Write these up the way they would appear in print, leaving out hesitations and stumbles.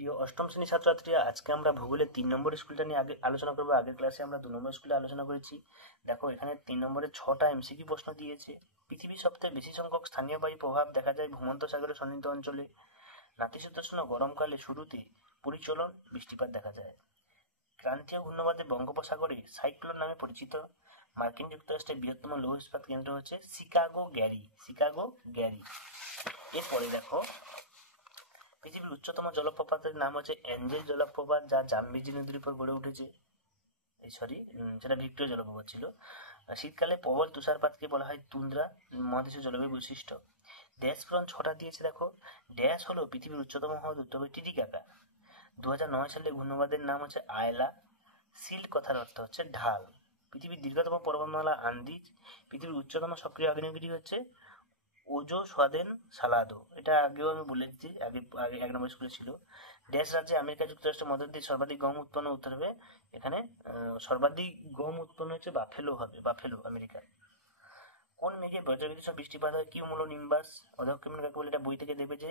প্রিয় অষ্টম শ্রেণীর ছাত্রছাত্রীরা, আজকে আমরা ভূগোলের 3 নম্বর স্কুলটা নিয়ে আলোচনা করবো। আগের ক্লাসে আমরা 2 নম্বর স্কুলে আলোচনা করেছি। দেখো, এখানে 3 নম্বরে 6টা এমসিকিউ প্রশ্ন দিয়েছে। পৃথিবীর সবথেকে বেশি সংখ্যক স্থানীয় বায়ু প্রভাব দেখা যায় ভূমধ্যসাগরের সন্নিহিত অঞ্চলে। নাতিশীতোষ্ণ গরমকালে শুরুতে পরিচলন বৃষ্টিপাত দেখা যায়। ক্রান্তীয় ঘূর্ণবাদে বঙ্গোপসাগরে সাইক্লোন নামে পরিচিত। মার্কিন যুক্তরাষ্ট্রের বৃহত্তম লৌহ ইস্পাত কেন্দ্র হচ্ছে শিকাগো গ্যারি। এরপরে দেখো, পৃথিবীর উচ্চতম জলপ্রপাতের নাম হচ্ছে অ্যাঞ্জেল জলপ্রপাত, যা জাম্বিজি নদীর উপর গড়ে উঠেছে। সেটা ভিক্টোরিয়া জলপ্রপাত ছিল। শীতকালে প্রবল তুষারপাতকে বলা হয় তুন্দ্রা। মহাদেশের জলবায়ু বৈশিষ্ট্য। ড্যাশ পূরণ 6টা দিয়েছে। দেখো, ড্যাশ হলো পৃথিবীর উচ্চতম হ্রদ উত্তরে টিটিকাকা। 2009 সালে ঘূর্ণবাদের নাম হচ্ছে আয়লা। সিল্ড কথার অর্থ হচ্ছে ঢাল। পৃথিবীর দীর্ঘতম পর্বতমালা আন্দিজ। পৃথিবীর উচ্চতম সক্রিয় আগ্নেয়গিরি হচ্ছে ওজো সোয়াদেন সালাদো। এটা আগেও আমি বলেছি, আগে 1 নম্বর স্কুলে ছিল। ড্যাশ রাজ্যে আমেরিকা যুক্তরাষ্ট্রের মধ্য দিয়ে সর্বাধিক গম উৎপন্ন উত্তর হবে। এখানে সর্বাধিক গম উৎপন্ন হচ্ছে বাফেলো আমেরিকার। কোন মেঘে বজ্রবিদ্যুৎ সহ বৃষ্টিপাত হয়? কিউমুলোনিম্বাস। অধঃক্ষেপণ কাকে বলে? এটা বই থেকে দেবে যে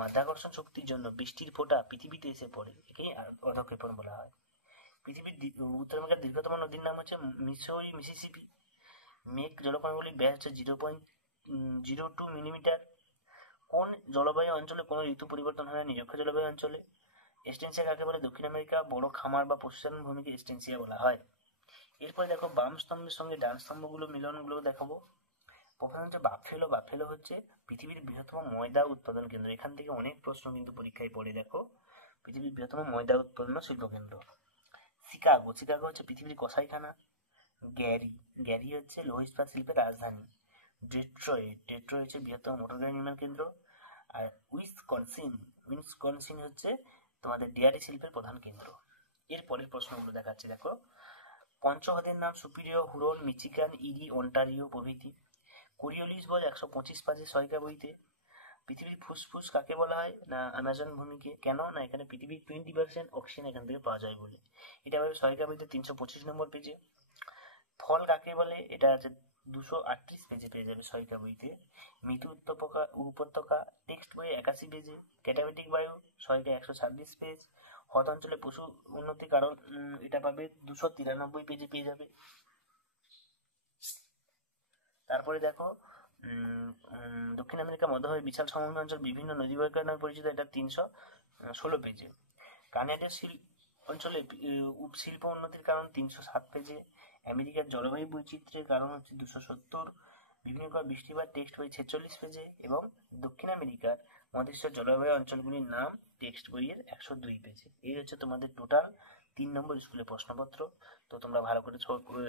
মাধ্যাকর্ষণ শক্তির জন্য বৃষ্টির ফোঁটা পৃথিবীতে এসে পড়ে, একেই অধঃক্ষেপণ বলা হয়। পৃথিবীর উত্তর আমেরিকার দীর্ঘতম নদীর নাম হচ্ছে মিসিসিপি। মেঘ জলকণাগুলির ব্যাস হচ্ছে 0.02 মিলিমিটার। কোন জলবায়ু অঞ্চলে কোনো ঋতু পরিবর্তন হয় না? নিরক্ষ জলবায়ু অঞ্চলে। এস্টেনসিয়া কাকে বলে? দক্ষিণ আমেরিকা বড় খামার বা পশুচারণ ভূমিকে এস্টেনসিয়া বলা হয়। এরপরে দেখো, বাম স্তম্ভের সঙ্গে ডান স্তম্ভগুলো মিলনগুলো দেখাবো। প্রথম হচ্ছে বাফেলো হচ্ছে পৃথিবীর বৃহত্তম ময়দা উৎপাদন কেন্দ্র। এখান থেকে অনেক প্রশ্ন কিন্তু পরীক্ষায় পড়ে। দেখো, পৃথিবীর বৃহত্তম ময়দা উৎপাদন শিল্প কেন্দ্র। শিকাগো হচ্ছে পৃথিবীর কসাইখানা। গ্যারি হচ্ছে লৌহ ইস্পাত শিল্পের রাজধানী। ডেট্রয়েট হচ্ছে বৃহত্তম মোটর গাড়ি নির্মাণ কেন্দ্র। আর উইসকনসিন হচ্ছে তোমাদের ডেয়ারি শিল্পের প্রধান কেন্দ্র। এরপরের প্রশ্নগুলো দেখাচ্ছে। দেখো, পঞ্চহ্রদের নাম সুপিরিয়র, হুরন, মিচিগান, ইরি, অন্টারিও প্রভৃতি। কোরিওলিস বল 125 পাজের সহায়িকা বইতে। পৃথিবীর ফুসফুস কাকে বলা হয়? না অ্যামাজন ভূমিকে। কেন? না এখানে পৃথিবীর 20% অক্সিজেন এখান থেকে পাওয়া যায় বলে। এটা পাবে সহায়িকা বইতে 325 নম্বর পেজে। ফল কাকে বলে? এটা আছে 238 পেজে পেয়ে যাবে সহায়িকা বইতে। মৃত্যু উপত্যকা টেক্সট বই 81 পেজে। ক্যাটাবেটিক বায়ু সহায়িকা 126 পেজ। হ্রদ অঞ্চলে পশু উন্নতির কারণ এটা পাবে 293 পেজে পেয়ে যাবে। তারপরে দেখো, দক্ষিণ আমেরিকা মধ্যভাগে বিশাল সমভূমি অঞ্চল বিভিন্ন নদী বৈকার নামে পরিচিত। এটা 316 পেজে। কানাডার অঞ্চলে শিল্প উন্নতির কারণ 307 পেজে। আমেরিকার জলবায়ু বৈচিত্র্যের কারণ হচ্ছে 270। বিভিন্ন বৃষ্টিপাত টেক্সট বই 46 পেজে। এবং দক্ষিণ আমেরিকার মহাদেশের জলবায়ু অঞ্চলগুলির নাম টেক্সট বইয়ের 102 পেজে। এই হচ্ছে তোমাদের টোটাল 3 নম্বর স্কুলের প্রশ্নপত্র। তো তোমরা ভালো করে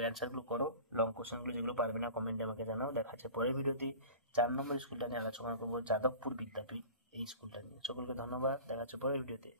অ্যান্সারগুলো করো। লং কোশ্চেনগুলো যেগুলো পারবে না কমেন্টে আমাকে জানাও। দেখা যাচ্ছে পরের ভিডিওতে 4 নম্বর স্কুলটা নিয়ে আলোচনা করবো, যাদবপুর বিদ্যাপীঠ, এই স্কুলটা নিয়ে। সকলকে ধন্যবাদ, দেখা যাচ্ছে পরের ভিডিওতে।